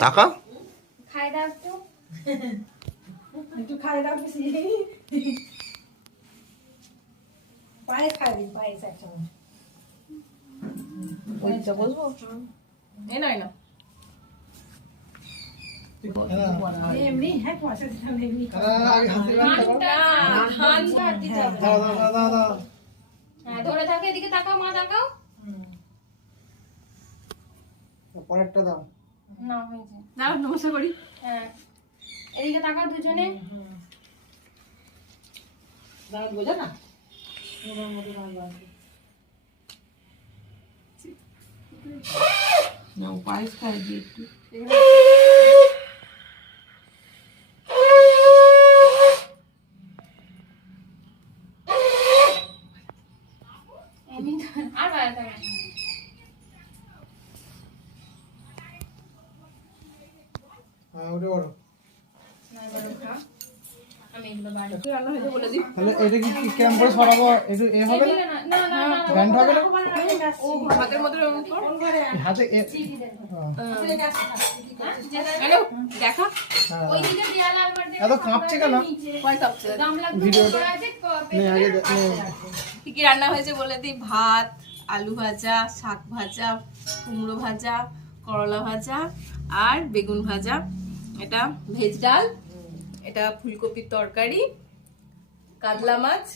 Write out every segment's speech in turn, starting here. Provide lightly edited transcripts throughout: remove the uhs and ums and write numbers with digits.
টাকা খাই দাও একটু খাই দাও বেশি পায়েস খাই দিই পায়েস এক চামচ ওইটা বলবো এই না না এমনি হ্যাঁ পয়সা দিতাম এমনি ধরে থাকো এদিকে তাকাও মা তাকাও পরেরটা দাও না হয়েছে দাও নমস্কার করি হ্যাঁ এদিকে তাকাও দুজনে দাঁত বোঝা না না পায়েস খাই দিই একটু আর বাইরে থাকবে হ্যাঁ ওটা করো না এবারে খা আমি এগুলো বাইরে রান্না হয়েছে বলে দিই তাহলে এটা কি ক্যাম্পাস সরাবো একটু এ হবে না না না না ব্যান্ড হবে না ও হাতের মধ্যে এরকম কর হাতে হ্যালো দেখা ওই দিকে দেয়াল আর করে এত কাঁপছে কেন কয় কাপছে গামলা ভিডিওটা আছে নে আগে কি কি রান্না হয়েছে বলে দিই ভাত আলু ভাজা শাক ভাজা কুমড়ো ভাজা করলা ভাজা আর বেগুন ভাজা এটা ভেজ ডাল এটা ফুলকপির তরকারি কাতলা মাছ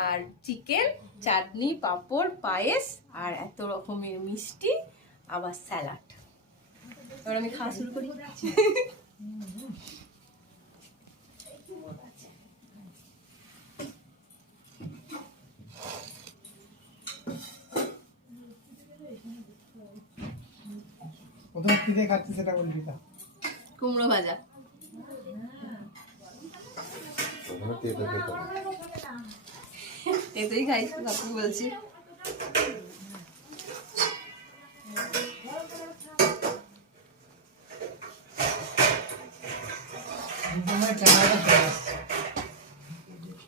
আর চিকেন চাটনি পাঁপড় পায়েস আর এত রকমের মিষ্টি আবার স্যালাড এবার আমি খাওয়া শুরু করি প্রথমে কি দিয়ে খাচ্ছি সেটা বলবি তা কুমড়ো ভাজা এতেই খাইছি বাপু বলছি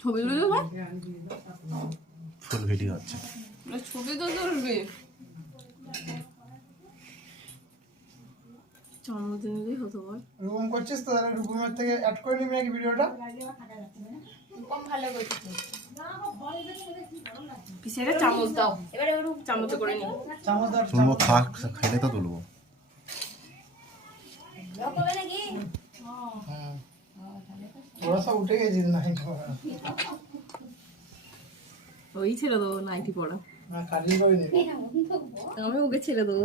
ছবিগুলো তো ভাই ফুল ভিডিও আছে ছবি তো তুলবি জন্মদিন দিলেই হতো বল রুম করছিস তো তাহলে রুমের থেকে অ্যাড করে নিবি নাকি ভিডিওটা কম ভালো করছিস পিসেটা চামচ দাও এবারে ওর চামচে করে নি চামচ ধর তুলবো খাইলে তো তুলবো হবে নাকি হ্যাঁ ওরা সব উঠে গেছিস না ওই ছেড়ে দেবো নাইটি পড়া কাটিং করে নে আমি ওকে ছেড়ে দেবো